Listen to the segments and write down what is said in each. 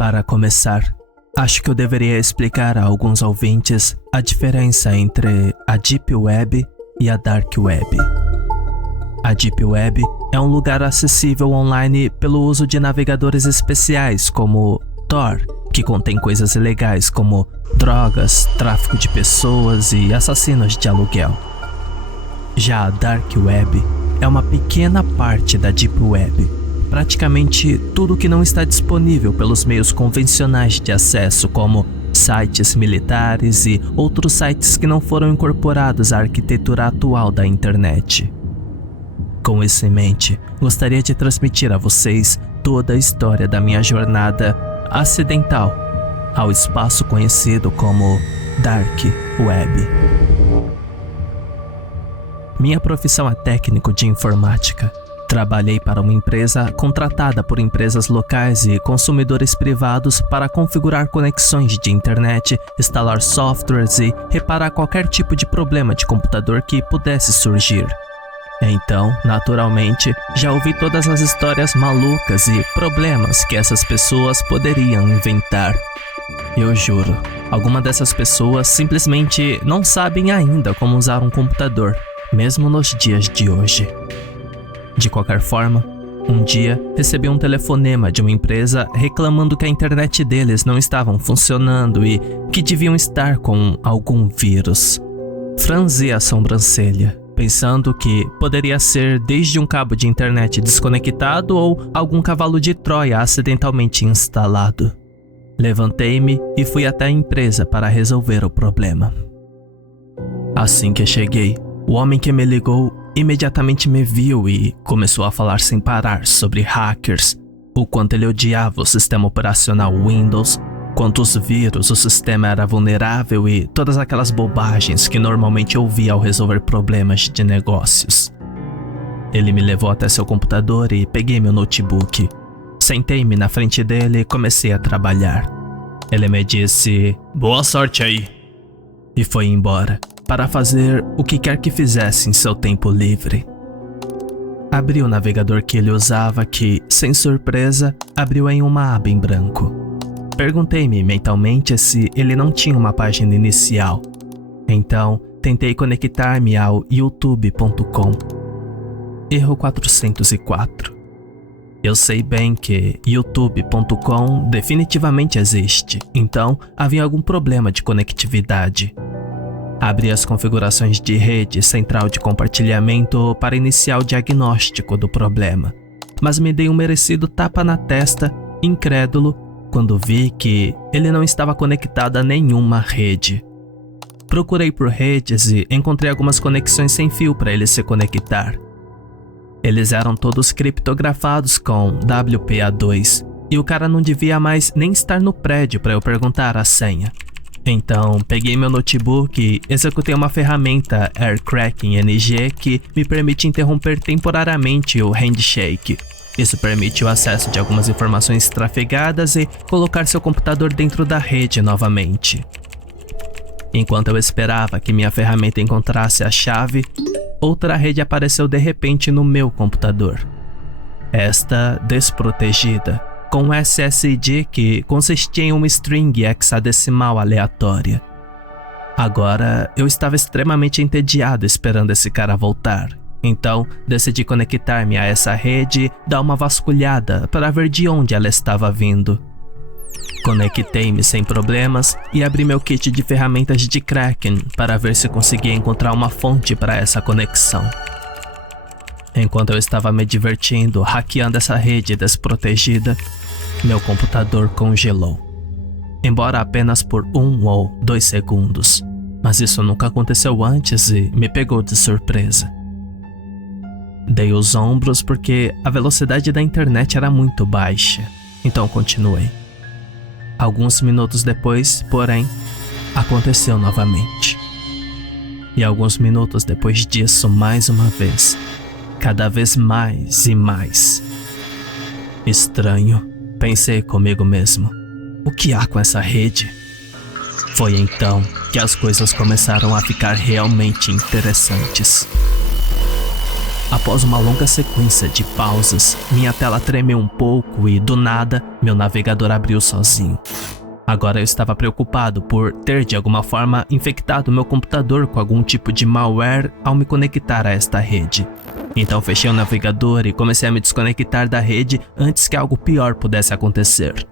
Para começar, acho que eu deveria explicar a alguns ouvintes a diferença entre a Deep Web e a Dark Web. A Deep Web é um lugar acessível online pelo uso de navegadores especiais como Tor, que contém coisas ilegais como drogas, tráfico de pessoas e assassinos de aluguel. Já a Dark Web é uma pequena parte da Deep Web, praticamente tudo que não está disponível pelos meios convencionais de acesso, como sites militares e outros sites que não foram incorporados à arquitetura atual da internet. Com isso em mente, gostaria de transmitir a vocês toda a história da minha jornada acidental ao espaço conhecido como Dark Web. Minha profissão é técnico de informática. Trabalhei para uma empresa contratada por empresas locais e consumidores privados para configurar conexões de internet, instalar softwares e reparar qualquer tipo de problema de computador que pudesse surgir. Então, naturalmente, já ouvi todas as histórias malucas e problemas que essas pessoas poderiam inventar. Eu juro, algumas dessas pessoas simplesmente não sabem ainda como usar um computador, mesmo nos dias de hoje. De qualquer forma, um dia recebi um telefonema de uma empresa reclamando que a internet deles não estava funcionando e que deviam estar com algum vírus. Franzi a sobrancelha, pensando que poderia ser desde um cabo de internet desconectado ou algum cavalo de Troia acidentalmente instalado. Levantei-me e fui até a empresa para resolver o problema. Assim que cheguei, o homem que me ligou imediatamente me viu e começou a falar sem parar sobre hackers, o quanto ele odiava o sistema operacional Windows, quantos vírus o sistema era vulnerável e todas aquelas bobagens que normalmente ouvia ao resolver problemas de negócios. Ele me levou até seu computador e peguei meu notebook. Sentei-me na frente dele e comecei a trabalhar. Ele me disse, "Boa sorte aí", e foi embora para fazer o que quer que fizesse em seu tempo livre. Abri o navegador que ele usava que, sem surpresa, abriu em uma aba em branco. Perguntei-me mentalmente se ele não tinha uma página inicial. Então, tentei conectar-me ao youtube.com. Erro 404. Eu sei bem que youtube.com definitivamente existe, então havia algum problema de conectividade. Abri as configurações de rede central de compartilhamento para iniciar o diagnóstico do problema, mas me dei um merecido tapa na testa, incrédulo, quando vi que ele não estava conectado a nenhuma rede. Procurei por redes e encontrei algumas conexões sem fio para ele se conectar. Eles eram todos criptografados com WPA2 e o cara não devia mais nem estar no prédio para eu perguntar a senha. Então, peguei meu notebook e executei uma ferramenta AirCracking NG que me permite interromper temporariamente o handshake. Isso permite o acesso de algumas informações trafegadas e colocar seu computador dentro da rede novamente. Enquanto eu esperava que minha ferramenta encontrasse a chave, outra rede apareceu de repente no meu computador. Esta desprotegida, com um SSID que consistia em uma string hexadecimal aleatória. Agora, eu estava extremamente entediado esperando esse cara voltar. Então, decidi conectar-me a essa rede e dar uma vasculhada para ver de onde ela estava vindo. Conectei-me sem problemas e abri meu kit de ferramentas de Kraken para ver se conseguia encontrar uma fonte para essa conexão. Enquanto eu estava me divertindo hackeando essa rede desprotegida, meu computador congelou. Embora apenas por 1 ou 2 segundos, mas isso nunca aconteceu antes e me pegou de surpresa. Dei os ombros porque a velocidade da internet era muito baixa, então continuei. Alguns minutos depois, porém, aconteceu novamente. E alguns minutos depois disso, mais uma vez. Cada vez mais e mais. Estranho, pensei comigo mesmo. O que há com essa rede? Foi então que as coisas começaram a ficar realmente interessantes. A Após uma longa sequência de pausas, minha tela tremeu um pouco e, do nada, meu navegador abriu sozinho. Agora eu estava preocupado por ter, de alguma forma, infectado meu computador com algum tipo de malware ao me conectar a esta rede. Então fechei o navegador e comecei a me desconectar da rede antes que algo pior pudesse acontecer.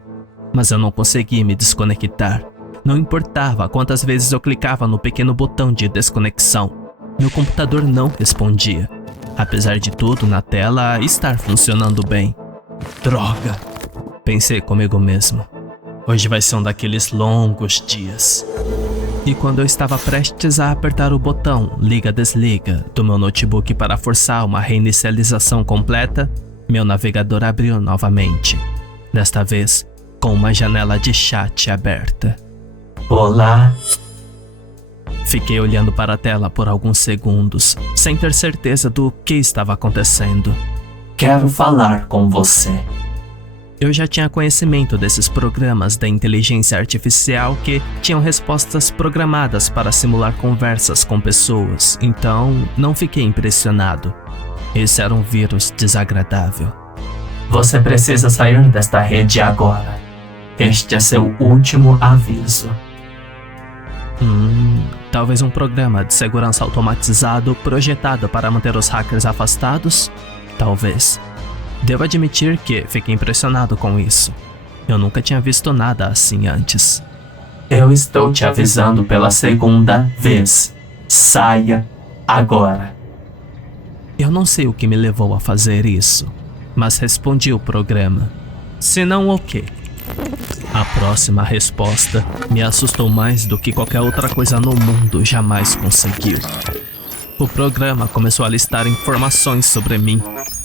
Mas eu não consegui me desconectar. Não importava quantas vezes eu clicava no pequeno botão de desconexão. Meu computador não respondia. Apesar de tudo na tela estar funcionando bem. Droga! Pensei comigo mesmo. Hoje vai ser um daqueles longos dias. E quando eu estava prestes a apertar o botão liga-desliga do meu notebook para forçar uma reinicialização completa, meu navegador abriu novamente. Desta vez, com uma janela de chat aberta. Olá. Fiquei olhando para a tela por alguns segundos, sem ter certeza do que estava acontecendo. Quero falar com você. Eu já tinha conhecimento desses programas da inteligência artificial que tinham respostas programadas para simular conversas com pessoas, então não fiquei impressionado. Esse era um vírus desagradável. Você precisa sair desta rede agora. Este é seu último aviso. Talvez um programa de segurança automatizado projetado para manter os hackers afastados? Talvez. Devo admitir que fiquei impressionado com isso. Eu nunca tinha visto nada assim antes. Eu estou te avisando pela segunda vez. Saia agora. Eu não sei o que me levou a fazer isso, mas respondi o programa. Se não, o quê? A próxima resposta me assustou mais do que qualquer outra coisa no mundo jamais conseguiu. O programa começou a listar informações sobre mim.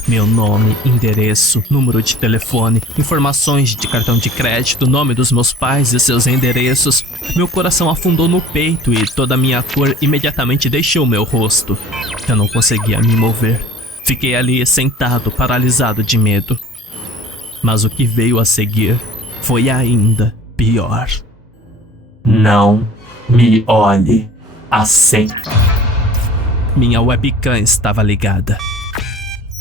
Meu nome, endereço, número de telefone, informações de cartão de crédito, nome dos meus pais e seus endereços. Meu coração afundou no peito e toda a minha cor imediatamente deixou meu rosto. Eu não conseguia me mover. Fiquei ali sentado, paralisado de medo. Mas o que veio a seguir foi ainda pior. Não me olhe assim. Minha webcam estava ligada.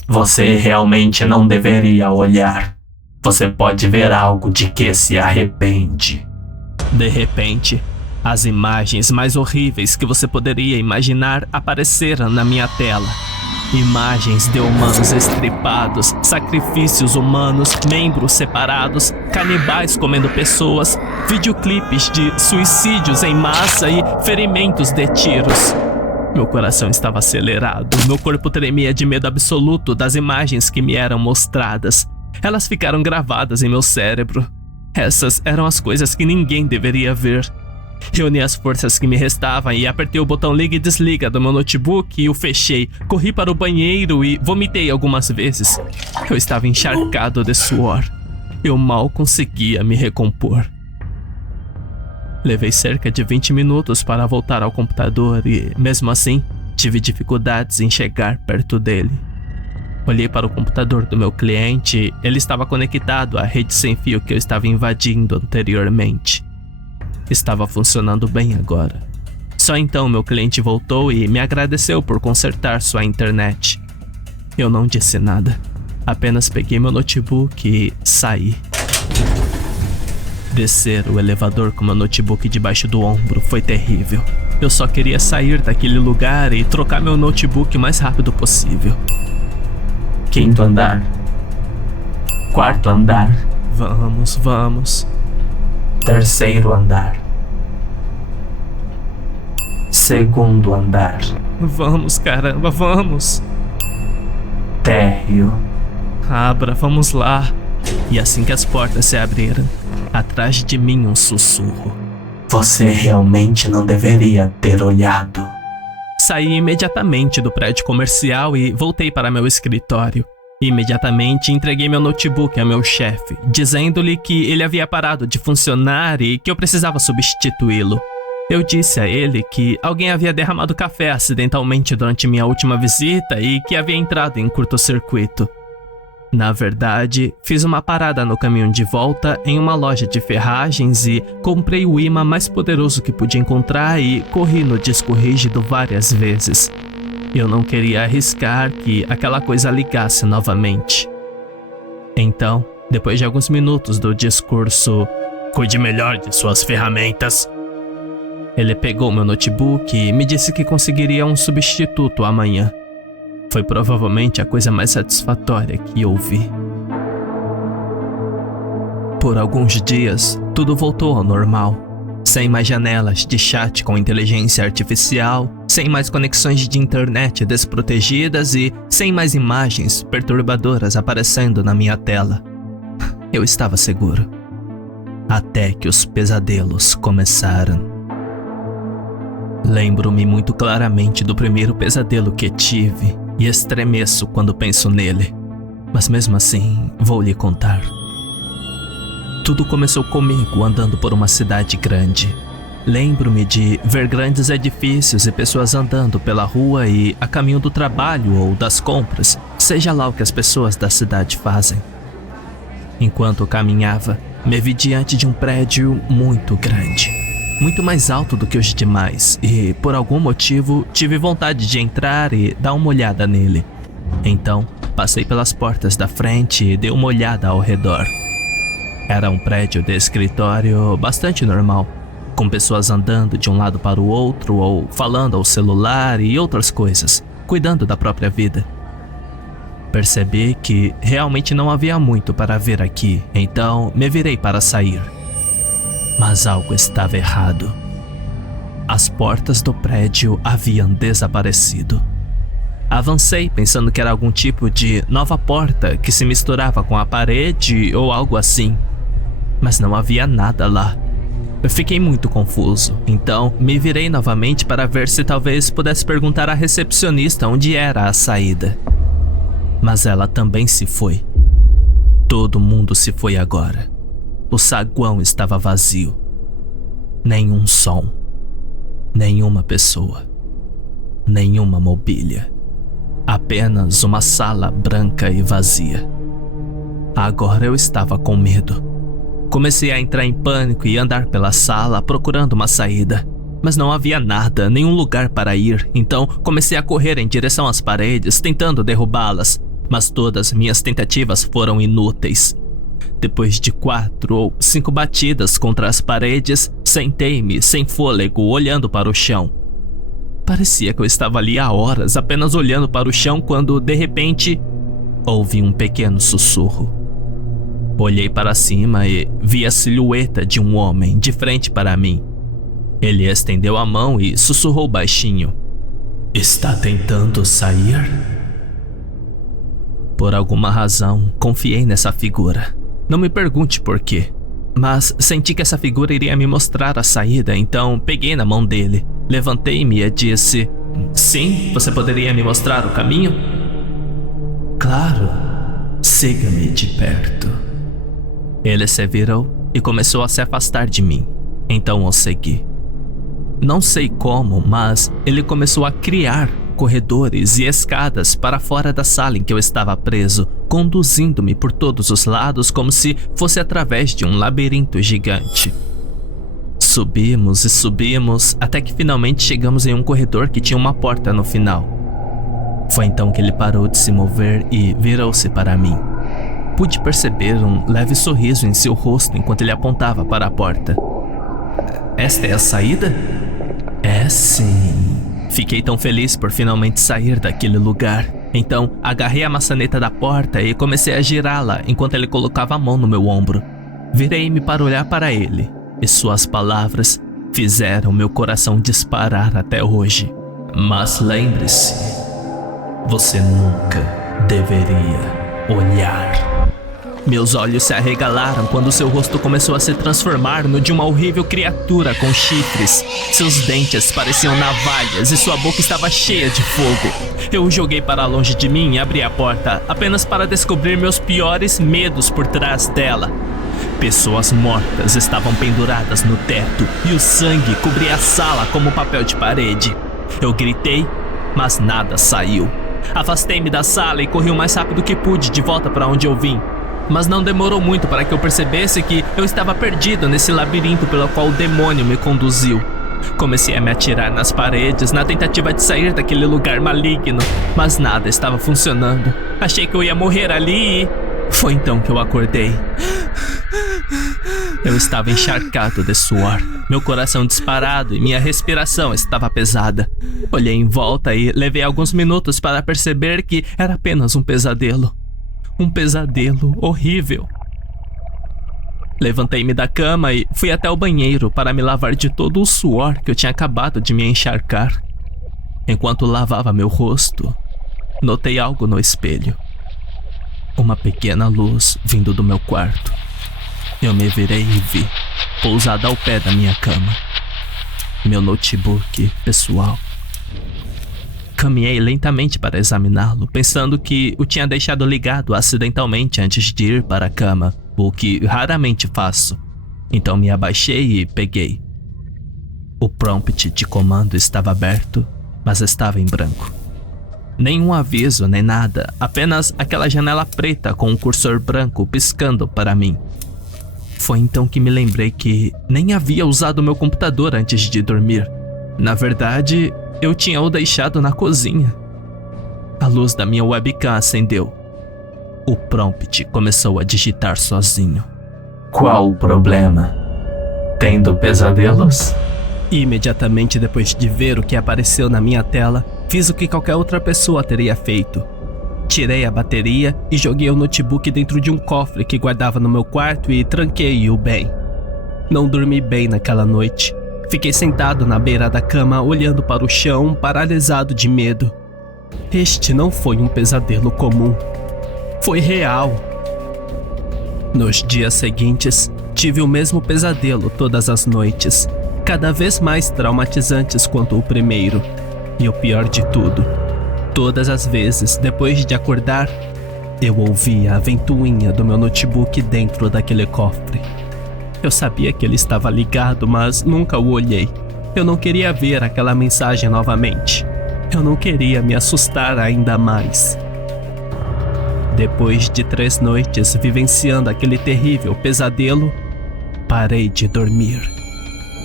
Você realmente não deveria olhar. Você pode ver algo de que se arrepende. De repente, as imagens mais horríveis que você poderia imaginar apareceram na minha tela. Imagens de humanos estripados, sacrifícios humanos, membros separados, canibais comendo pessoas, videoclipes de suicídios em massa e ferimentos de tiros. Meu coração estava acelerado, meu corpo tremia de medo absoluto das imagens que me eram mostradas. Elas ficaram gravadas em meu cérebro. Essas eram as coisas que ninguém deveria ver. Reuni as forças que me restavam e apertei o botão liga e desliga do meu notebook e o fechei. Corri para o banheiro e vomitei algumas vezes. Eu estava encharcado de suor. Eu mal conseguia me recompor. Levei cerca de 20 minutos para voltar ao computador e, mesmo assim, tive dificuldades em chegar perto dele. Olhei para o computador do meu cliente, ele estava conectado à rede sem fio que eu estava invadindo anteriormente. Estava funcionando bem agora. Só então meu cliente voltou e me agradeceu por consertar sua internet. Eu não disse nada, apenas peguei meu notebook e saí. Descer o elevador com meu notebook debaixo do ombro foi terrível. Eu só queria sair daquele lugar e trocar meu notebook o mais rápido possível. 5º andar. 4º andar. Vamos. 3º andar. 2º andar. Vamos, caramba, vamos. Térreo. Abra, vamos lá. E assim que as portas se abriram, atrás de mim um sussurro. Você realmente não deveria ter olhado. Saí imediatamente do prédio comercial e voltei para meu escritório. Imediatamente entreguei meu notebook ao meu chefe, dizendo-lhe que ele havia parado de funcionar e que eu precisava substituí-lo. Eu disse a ele que alguém havia derramado café acidentalmente durante minha última visita e que havia entrado em curto-circuito. Na verdade, fiz uma parada no caminho de volta em uma loja de ferragens e comprei o imã mais poderoso que pude encontrar e corri no disco rígido várias vezes. Eu não queria arriscar que aquela coisa ligasse novamente. Então, depois de alguns minutos do discurso "Cuide melhor de suas ferramentas", ele pegou meu notebook e me disse que conseguiria um substituto amanhã. Foi provavelmente a coisa mais satisfatória que ouvi. Por alguns dias, tudo voltou ao normal. Sem mais janelas de chat com inteligência artificial, sem mais conexões de internet desprotegidas e sem mais imagens perturbadoras aparecendo na minha tela. Eu estava seguro. Até que os pesadelos começaram. Lembro-me muito claramente do primeiro pesadelo que tive e estremeço quando penso nele. Mas mesmo assim, vou lhe contar. Tudo começou comigo andando por uma cidade grande. Lembro-me de ver grandes edifícios e pessoas andando pela rua e a caminho do trabalho ou das compras, seja lá o que as pessoas da cidade fazem. Enquanto caminhava, me vi diante de um prédio muito grande, muito mais alto do que os demais, e por algum motivo tive vontade de entrar e dar uma olhada nele. Então, passei pelas portas da frente e dei uma olhada ao redor. Era um prédio de escritório bastante normal, com pessoas andando de um lado para o outro ou falando ao celular e outras coisas, cuidando da própria vida. Percebi que realmente não havia muito para ver aqui, então me virei para sair. Mas algo estava errado. As portas do prédio haviam desaparecido. Avancei pensando que era algum tipo de nova porta que se misturava com a parede ou algo assim. Mas não havia nada lá. Eu fiquei muito confuso, então me virei novamente para ver se talvez pudesse perguntar à recepcionista onde era a saída. Mas ela também se foi. Todo mundo se foi agora. O saguão estava vazio. Nenhum som. Nenhuma pessoa. Nenhuma mobília. Apenas uma sala branca e vazia. Agora eu estava com medo. Comecei a entrar em pânico e andar pela sala procurando uma saída. Mas não havia nada, nenhum lugar para ir, então comecei a correr em direção às paredes, tentando derrubá-las. Mas todas minhas tentativas foram inúteis. Depois de 4 ou 5 batidas contra as paredes, sentei-me sem fôlego, olhando para o chão. Parecia que eu estava ali há horas, apenas olhando para o chão, quando, de repente, ouvi um pequeno sussurro. Olhei para cima e vi a silhueta de um homem de frente para mim. Ele estendeu a mão e sussurrou baixinho: "Está tentando sair?" Por alguma razão, confiei nessa figura. Não me pergunte por quê, mas senti que essa figura iria me mostrar a saída, então peguei na mão dele, levantei-me e disse: "Sim, você poderia me mostrar o caminho?" "Claro, siga-me de perto." Ele se virou e começou a se afastar de mim, então o segui. Não sei como, mas ele começou a criar corredores e escadas para fora da sala em que eu estava preso, conduzindo-me por todos os lados como se fosse através de um labirinto gigante. Subimos e subimos até que finalmente chegamos em um corredor que tinha uma porta no final. Foi então que ele parou de se mover e virou-se para mim. Pude perceber um leve sorriso em seu rosto enquanto ele apontava para a porta. "Esta é a saída?" "É sim." Fiquei tão feliz por finalmente sair daquele lugar. Então, agarrei a maçaneta da porta e comecei a girá-la enquanto ele colocava a mão no meu ombro. Virei-me para olhar para ele, e suas palavras fizeram meu coração disparar até hoje. "Mas lembre-se, você nunca deveria olhar." Meus olhos se arregalaram quando seu rosto começou a se transformar no de uma horrível criatura com chifres. Seus dentes pareciam navalhas e sua boca estava cheia de fogo. Eu o joguei para longe de mim e abri a porta, apenas para descobrir meus piores medos por trás dela. Pessoas mortas estavam penduradas no teto e o sangue cobria a sala como papel de parede. Eu gritei, mas nada saiu. Afastei-me da sala e corri o mais rápido que pude de volta para onde eu vim. Mas não demorou muito para que eu percebesse que eu estava perdido nesse labirinto pelo qual o demônio me conduziu. Comecei a me atirar nas paredes na tentativa de sair daquele lugar maligno, mas nada estava funcionando. Achei que eu ia morrer ali e... Foi então que eu acordei. Eu estava encharcado de suor, meu coração disparado e minha respiração estava pesada. Olhei em volta e levei alguns minutos para perceber que era apenas um pesadelo. Um pesadelo horrível. Levantei-me da cama e fui até o banheiro para me lavar de todo o suor que eu tinha acabado de me encharcar. Enquanto lavava meu rosto, notei algo no espelho. Uma pequena luz vindo do meu quarto. Eu me virei e vi, pousada ao pé da minha cama, meu notebook pessoal. Caminhei lentamente para examiná-lo, pensando que o tinha deixado ligado acidentalmente antes de ir para a cama, o que raramente faço. Então me abaixei e peguei. O prompt de comando estava aberto, mas estava em branco. Nenhum aviso nem nada, apenas aquela janela preta com um cursor branco piscando para mim. Foi então que me lembrei que nem havia usado meu computador antes de dormir. Na verdade, eu tinha o deixado na cozinha. A luz da minha webcam acendeu. O prompt começou a digitar sozinho. Qual o problema? Tendo pesadelos? Imediatamente depois de ver o que apareceu na minha tela, fiz o que qualquer outra pessoa teria feito. Tirei a bateria e joguei o notebook dentro de um cofre que guardava no meu quarto e tranquei-o bem. Não dormi bem naquela noite. Fiquei sentado na beira da cama olhando para o chão, paralisado de medo. Este não foi um pesadelo comum. Foi real. Nos dias seguintes, tive o mesmo pesadelo todas as noites, cada vez mais traumatizantes quanto o primeiro. E o pior de tudo, todas as vezes, depois de acordar, eu ouvia a ventoinha do meu notebook dentro daquele cofre. Eu sabia que ele estava ligado, mas nunca o olhei. Eu não queria ver aquela mensagem novamente. Eu não queria me assustar ainda mais. Depois de 3 noites vivenciando aquele terrível pesadelo, parei de dormir.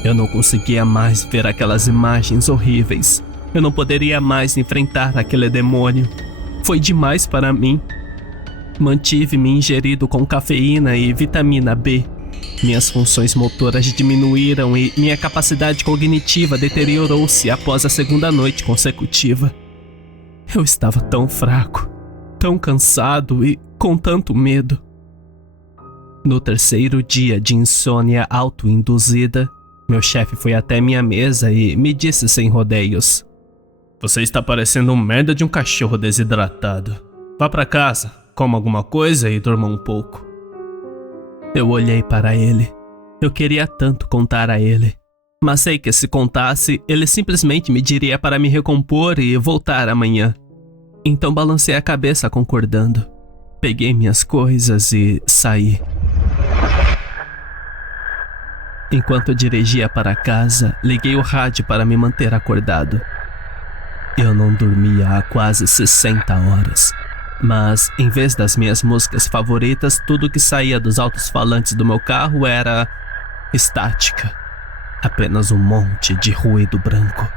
Eu não conseguia mais ver aquelas imagens horríveis. Eu não poderia mais enfrentar aquele demônio. Foi demais para mim. Mantive-me ingerido com cafeína e vitamina B. Minhas funções motoras diminuíram e minha capacidade cognitiva deteriorou-se após a segunda noite consecutiva. Eu estava tão fraco, tão cansado e com tanto medo. No 3º dia de insônia autoinduzida, meu chefe foi até minha mesa e me disse sem rodeios: "Você está parecendo um merda de um cachorro desidratado. Vá para casa, coma alguma coisa e durma um pouco." Eu olhei para ele. Eu queria tanto contar a ele. Mas sei que se contasse, ele simplesmente me diria para me recompor e voltar amanhã. Então balancei a cabeça concordando. Peguei minhas coisas e saí. Enquanto eu dirigia para casa, liguei o rádio para me manter acordado. Eu não dormia há quase 60 horas. Mas, em vez das minhas músicas favoritas, tudo que saía dos altos-falantes do meu carro era estática. Apenas um monte de ruído branco.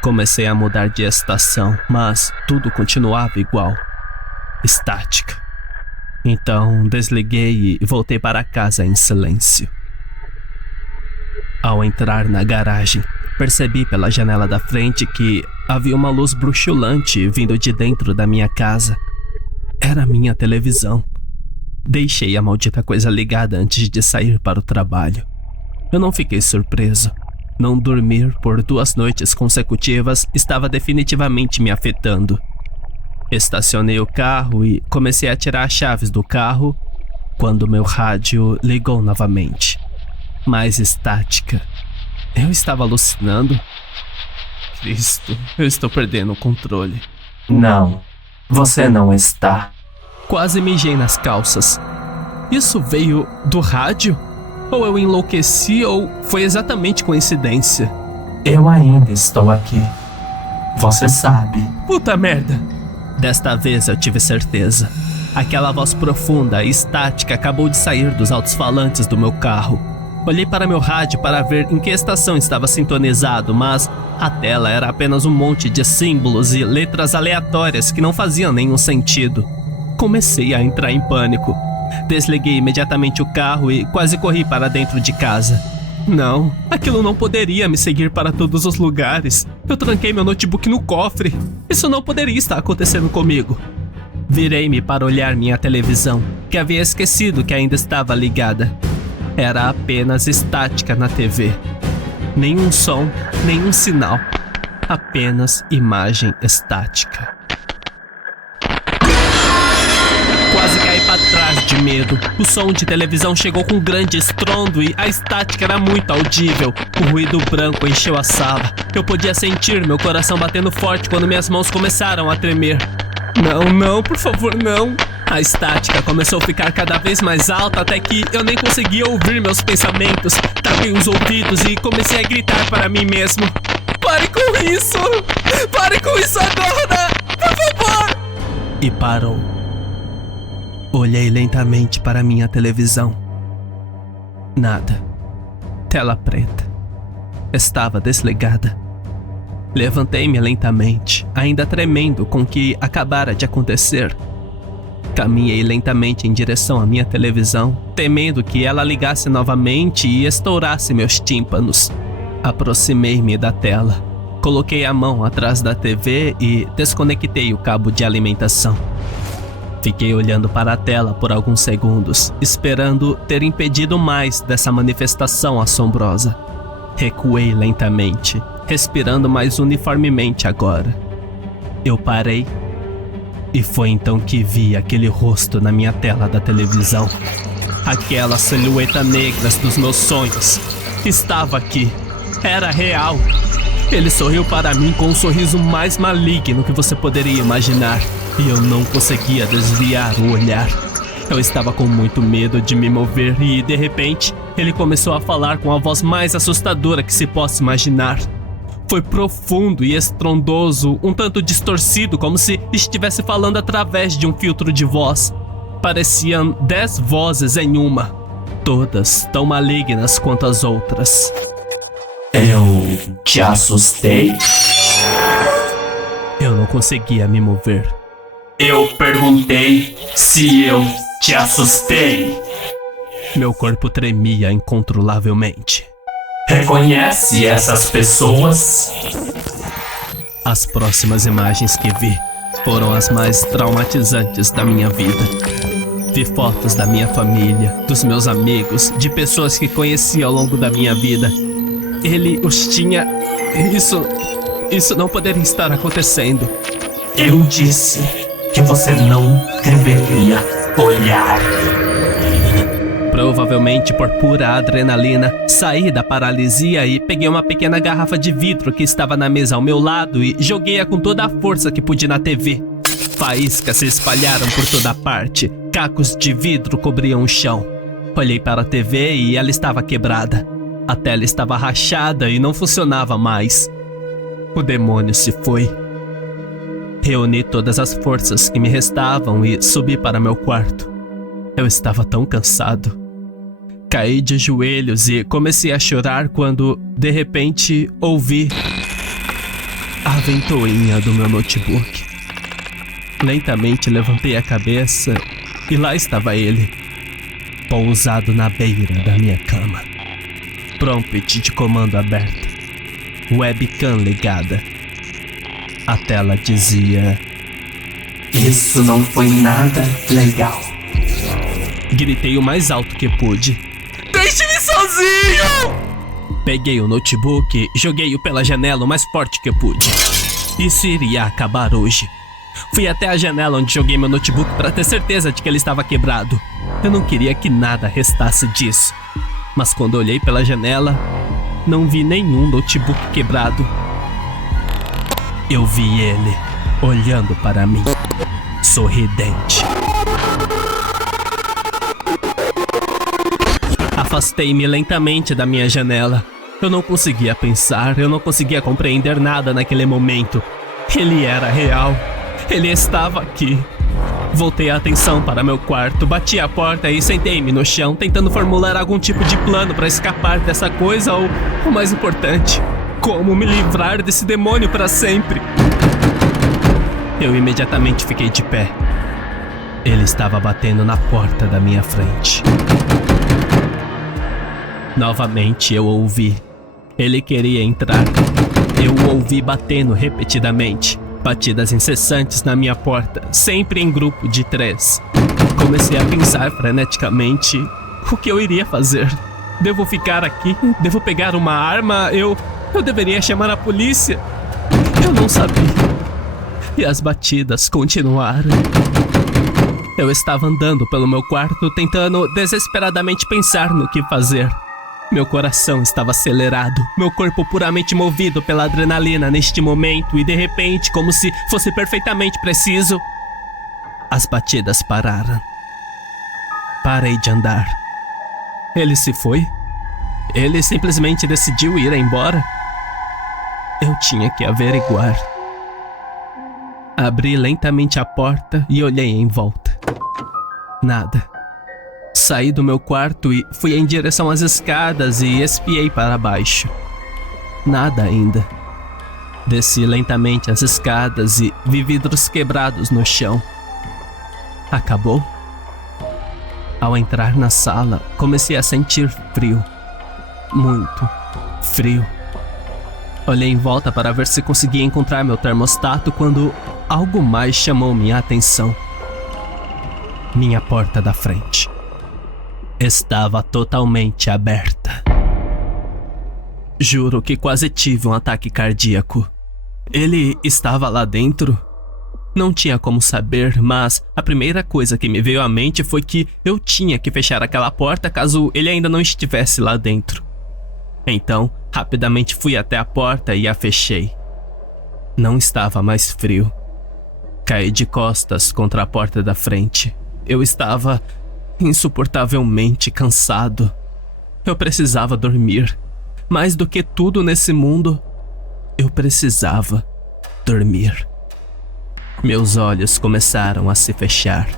Comecei a mudar de estação, mas tudo continuava igual. Estática. Então, desliguei e voltei para casa em silêncio. Ao entrar na garagem, percebi pela janela da frente que havia uma luz bruxulante vindo de dentro da minha casa. Era a minha televisão. Deixei a maldita coisa ligada antes de sair para o trabalho. Eu não fiquei surpreso. Não dormir por 2 noites consecutivas estava definitivamente me afetando. Estacionei o carro e comecei a tirar as chaves do carro quando meu rádio ligou novamente. Mais estática. Eu estava alucinando? Cristo, eu estou perdendo o controle. Não, você não está. Quase mijei nas calças. Isso veio do rádio? Ou eu enlouqueci ou foi exatamente coincidência? Eu ainda estou aqui. Você sabe. Puta merda! Desta vez eu tive certeza. Aquela voz profunda e estática acabou de sair dos altos-falantes do meu carro. Olhei para meu rádio para ver em que estação estava sintonizado, mas a tela era apenas um monte de símbolos e letras aleatórias que não faziam nenhum sentido. Comecei a entrar em pânico. Desliguei imediatamente o carro e quase corri para dentro de casa. Não, aquilo não poderia me seguir para todos os lugares. Eu tranquei meu notebook no cofre. Isso não poderia estar acontecendo comigo. Virei-me para olhar minha televisão, que havia esquecido que ainda estava ligada. Era apenas estática na TV. Nenhum som, nenhum sinal. Apenas imagem estática. Quase caí para trás de medo. O som de televisão chegou com um grande estrondo e a estática era muito audível. O ruído branco encheu a sala. Eu podia sentir meu coração batendo forte quando minhas mãos começaram a tremer. Não, por favor, não. A estática começou a ficar cada vez mais alta até que eu nem conseguia ouvir meus pensamentos. Tapei os ouvidos e comecei a gritar para mim mesmo. Pare com isso! Pare com isso agora! Por favor! E parou. Olhei lentamente para minha televisão. Nada. Tela preta. Estava desligada. Levantei-me lentamente, ainda tremendo com o que acabara de acontecer. Caminhei lentamente em direção à minha televisão, temendo que ela ligasse novamente e estourasse meus tímpanos. Aproximei-me da tela, coloquei a mão atrás da TV e desconectei o cabo de alimentação. Fiquei olhando para a tela por alguns segundos, esperando ter impedido mais dessa manifestação assombrosa. Recuei lentamente, respirando mais uniformemente agora. Eu parei e foi então que vi aquele rosto na minha tela da televisão. Aquela silhueta negra dos meus sonhos estava aqui. Era real. Ele sorriu para mim com um sorriso mais maligno que você poderia imaginar. E eu não conseguia desviar o olhar. Eu estava com muito medo de me mover e, de repente, ele começou a falar com a voz mais assustadora que se possa imaginar. Foi profundo e estrondoso, um tanto distorcido, como se estivesse falando através de um filtro de voz. Pareciam 10 vozes em uma, todas tão malignas quanto as outras. Eu te assustei? Eu não conseguia me mover. Eu perguntei se eu te assustei. Meu corpo tremia incontrolavelmente. Reconhece essas pessoas? As próximas imagens que vi foram as mais traumatizantes da minha vida. Vi fotos da minha família, dos meus amigos, de pessoas que conheci ao longo da minha vida. Ele os tinha... Isso não poderia estar acontecendo. Eu disse que você não deveria olhar. Provavelmente por pura adrenalina, saí da paralisia e peguei uma pequena garrafa de vidro que estava na mesa ao meu lado e joguei-a com toda a força que pude na TV. Faíscas se espalharam por toda parte, cacos de vidro cobriam o chão. Olhei para a TV e ela estava quebrada. A tela estava rachada e não funcionava mais. O demônio se foi. Reuni todas as forças que me restavam e subi para meu quarto. Eu estava tão cansado. Caí de joelhos e comecei a chorar quando, de repente, ouvi a ventoinha do meu notebook. Lentamente levantei a cabeça e lá estava ele, pousado na beira da minha cama. Prompt de comando aberto. Webcam ligada. A tela dizia: Isso não foi nada legal. Gritei o mais alto que pude: Deixe-me sozinho! Peguei o notebook e joguei-o pela janela o mais forte que pude. Isso iria acabar hoje. Fui até a janela onde joguei meu notebook para ter certeza de que ele estava quebrado. Eu não queria que nada restasse disso. Mas quando olhei pela janela, não vi nenhum notebook quebrado. Eu vi ele olhando para mim, sorridente. Afastei-me lentamente da minha janela. Eu não conseguia pensar, eu não conseguia compreender nada naquele momento. Ele era real. Ele estava aqui. Voltei a atenção para meu quarto, bati a porta e sentei-me no chão, tentando formular algum tipo de plano para escapar dessa coisa ou, o mais importante, como me livrar desse demônio para sempre. Eu imediatamente fiquei de pé. Ele estava batendo na porta da minha frente. Novamente eu ouvi. Ele queria entrar. Eu o ouvi batendo repetidamente. Batidas incessantes na minha porta, sempre em grupo de 3. Comecei a pensar freneticamente o que eu iria fazer. Devo ficar aqui? Devo pegar uma arma? Eu deveria chamar a polícia? Eu não sabia. E as batidas continuaram. Eu estava andando pelo meu quarto, tentando desesperadamente pensar no que fazer. Meu coração estava acelerado, meu corpo puramente movido pela adrenalina neste momento e de repente, como se fosse perfeitamente preciso, as batidas pararam. Parei de andar. Ele se foi? Ele simplesmente decidiu ir embora? Eu tinha que averiguar. Abri lentamente a porta e olhei em volta. Nada. Saí do meu quarto e fui em direção às escadas e espiei para baixo. Nada ainda. Desci lentamente as escadas e vi vidros quebrados no chão. Acabou? Ao entrar na sala, comecei a sentir frio. Muito frio. Olhei em volta para ver se conseguia encontrar meu termostato quando algo mais chamou minha atenção. Minha porta da frente estava totalmente aberta. Juro que quase tive um ataque cardíaco. Ele estava lá dentro? Não tinha como saber, mas a primeira coisa que me veio à mente foi que eu tinha que fechar aquela porta caso ele ainda não estivesse lá dentro. Então, rapidamente fui até a porta e a fechei. Não estava mais frio. Caí de costas contra a porta da frente. Eu estava insuportavelmente cansado. Eu precisava dormir. Mais do que tudo nesse mundo, eu precisava dormir. Meus olhos começaram a se fechar.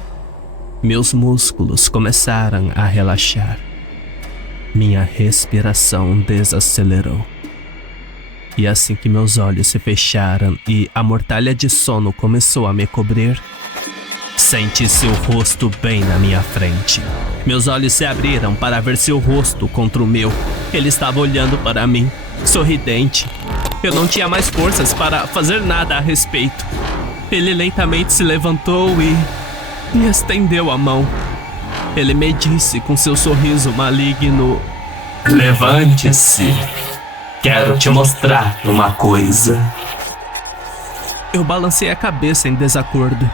Meus músculos começaram a relaxar. Minha respiração desacelerou. E assim que meus olhos se fecharam e a mortalha de sono começou a me cobrir, senti seu rosto bem na minha frente. Meus olhos se abriram para ver seu rosto contra o meu. Ele estava olhando para mim, sorridente. Eu não tinha mais forças para fazer nada a respeito. Ele lentamente se levantou e estendeu a mão. Ele me disse com seu sorriso maligno: Levante-se. Quero te mostrar uma coisa. Eu balancei a cabeça em desacordo.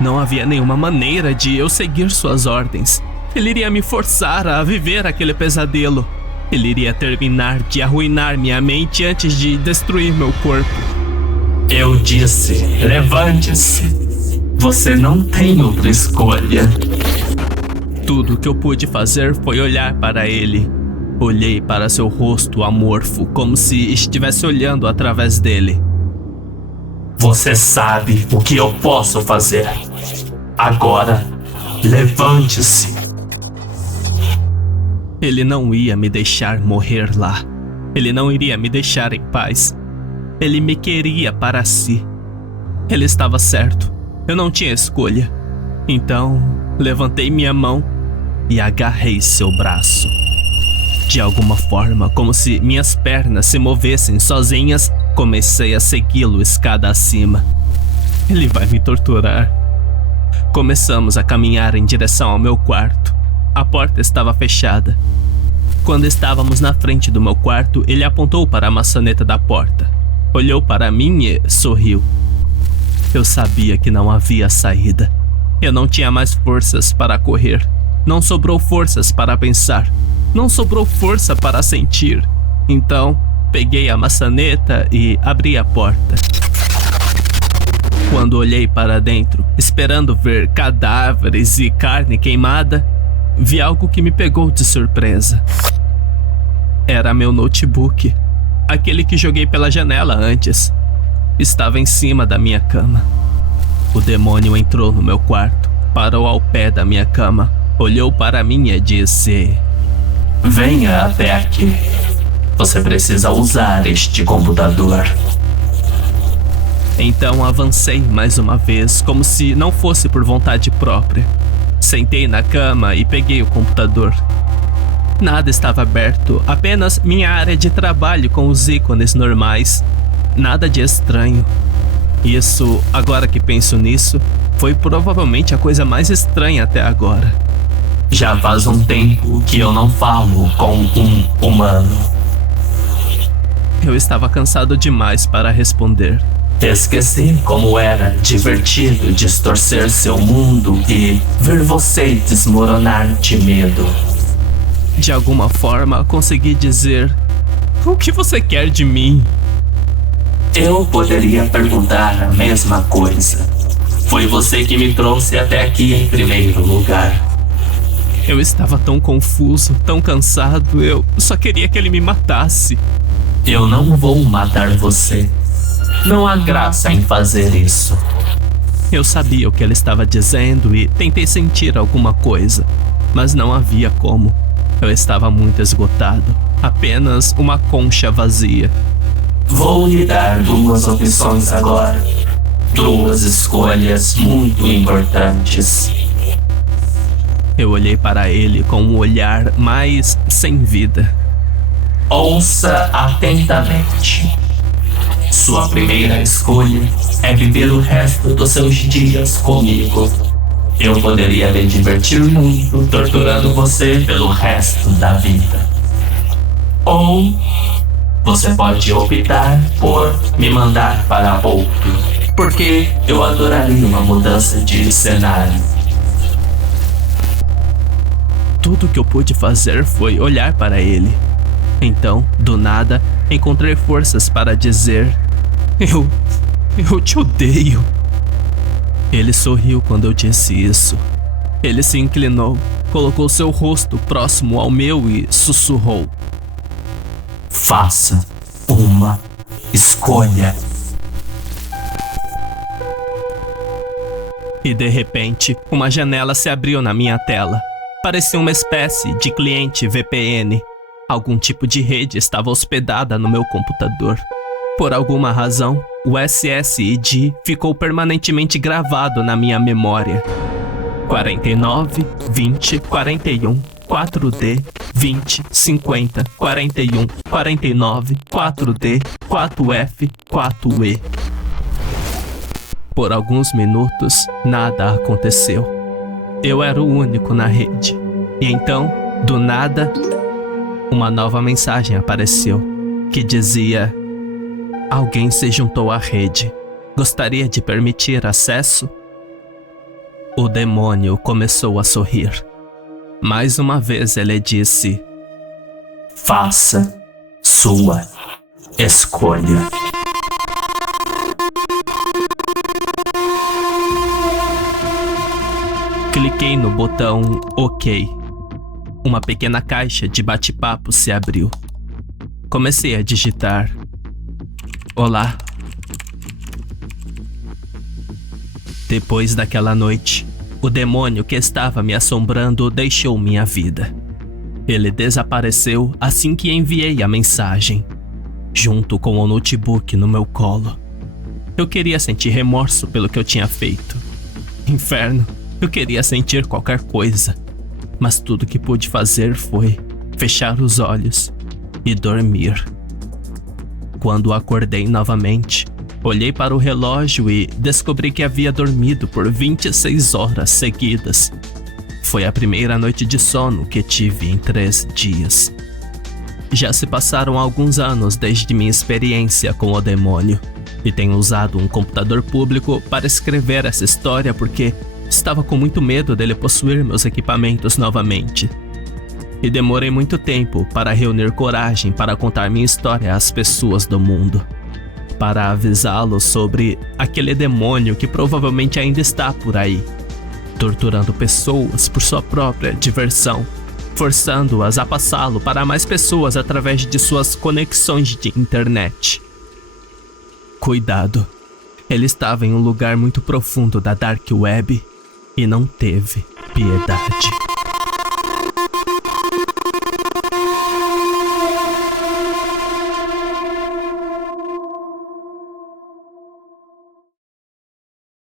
Não havia nenhuma maneira de eu seguir suas ordens. Ele iria me forçar a viver aquele pesadelo. Ele iria terminar de arruinar minha mente antes de destruir meu corpo. Eu disse, levante-se. Você não tem outra escolha. Tudo que eu pude fazer foi olhar para ele. Olhei para seu rosto amorfo, como se estivesse olhando através dele. Você sabe o que eu posso fazer. Agora, levante-se. Ele não ia me deixar morrer lá. Ele não iria me deixar em paz. Ele me queria para si. Ele estava certo. Eu não tinha escolha. Então, levantei minha mão e agarrei seu braço. De alguma forma, como se minhas pernas se movessem sozinhas, comecei a segui-lo escada acima. Ele vai me torturar. Começamos a caminhar em direção ao meu quarto. A porta estava fechada. Quando estávamos na frente do meu quarto, ele apontou para a maçaneta da porta. Olhou para mim e sorriu. Eu sabia que não havia saída. Eu não tinha mais forças para correr. Não sobrou forças para pensar. Não sobrou força para sentir. Então, peguei a maçaneta e abri a porta. Quando olhei para dentro, esperando ver cadáveres e carne queimada, vi algo que me pegou de surpresa. Era meu notebook, aquele que joguei pela janela antes. Estava em cima da minha cama. O demônio entrou no meu quarto. Parou ao pé da minha cama, olhou para mim e disse: Venha até aqui. Você precisa usar este computador. Então avancei mais uma vez, como se não fosse por vontade própria. Sentei na cama e peguei o computador. Nada estava aberto, apenas minha área de trabalho com os ícones normais. Nada de estranho. Isso, agora que penso nisso, foi provavelmente a coisa mais estranha até agora. Já faz um tempo que eu não falo com um humano. Eu estava cansado demais para responder. Esqueci como era divertido distorcer seu mundo e ver você desmoronar de medo. De alguma forma, consegui dizer: o que você quer de mim? Eu poderia perguntar a mesma coisa. Foi você que me trouxe até aqui em primeiro lugar. Eu estava tão confuso, tão cansado, eu só queria que ele me matasse. Eu não vou matar você. Não há graça em fazer isso. Eu sabia o que ele estava dizendo e tentei sentir alguma coisa, mas não havia como. Eu estava muito esgotado, apenas uma concha vazia. Vou lhe dar 2 opções agora. 2 escolhas muito importantes. Eu olhei para ele com um olhar mais sem vida. Ouça atentamente. Sua primeira escolha é viver o resto dos seus dias comigo. Eu poderia me divertir muito torturando você pelo resto da vida. Ou você pode optar por me mandar para outro, porque eu adoraria uma mudança de cenário. Tudo que eu pude fazer foi olhar para ele. Então, do nada, encontrei forças para dizer: Eu te odeio. Ele sorriu quando eu disse isso. Ele se inclinou, colocou seu rosto próximo ao meu e sussurrou: Faça uma escolha. E de repente, uma janela se abriu na minha tela. Parecia uma espécie de cliente VPN. Algum tipo de rede estava hospedada no meu computador. Por alguma razão, o SSID ficou permanentemente gravado na minha memória. 49, 20, 41, 4D, 20, 50, 41, 49, 4D, 4F, 4E. Por alguns minutos, nada aconteceu. Eu era o único na rede. E então, do nada, uma nova mensagem apareceu, que dizia: alguém se juntou à rede. Gostaria de permitir acesso? O demônio começou a sorrir. Mais uma vez ele disse: Faça sua escolha. Cliquei no botão OK. Uma pequena caixa de bate-papo se abriu. Comecei a digitar: olá. Depois daquela noite, o demônio que estava me assombrando deixou minha vida. Ele desapareceu assim que enviei a mensagem, junto com o notebook no meu colo. Eu queria sentir remorso pelo que eu tinha feito. Inferno, eu queria sentir qualquer coisa. Mas tudo que pude fazer foi fechar os olhos e dormir. Quando acordei novamente, olhei para o relógio e descobri que havia dormido por 26 horas seguidas. Foi a primeira noite de sono que tive em 3 dias. Já se passaram alguns anos desde minha experiência com o demônio, e tenho usado um computador público para escrever essa história porque estava com muito medo dele possuir meus equipamentos novamente. E demorei muito tempo para reunir coragem para contar minha história às pessoas do mundo. Para avisá-los sobre aquele demônio que provavelmente ainda está por aí, torturando pessoas por sua própria diversão, forçando-as a passá-lo para mais pessoas através de suas conexões de internet. Cuidado, ele estava em um lugar muito profundo da Dark Web, e não teve piedade.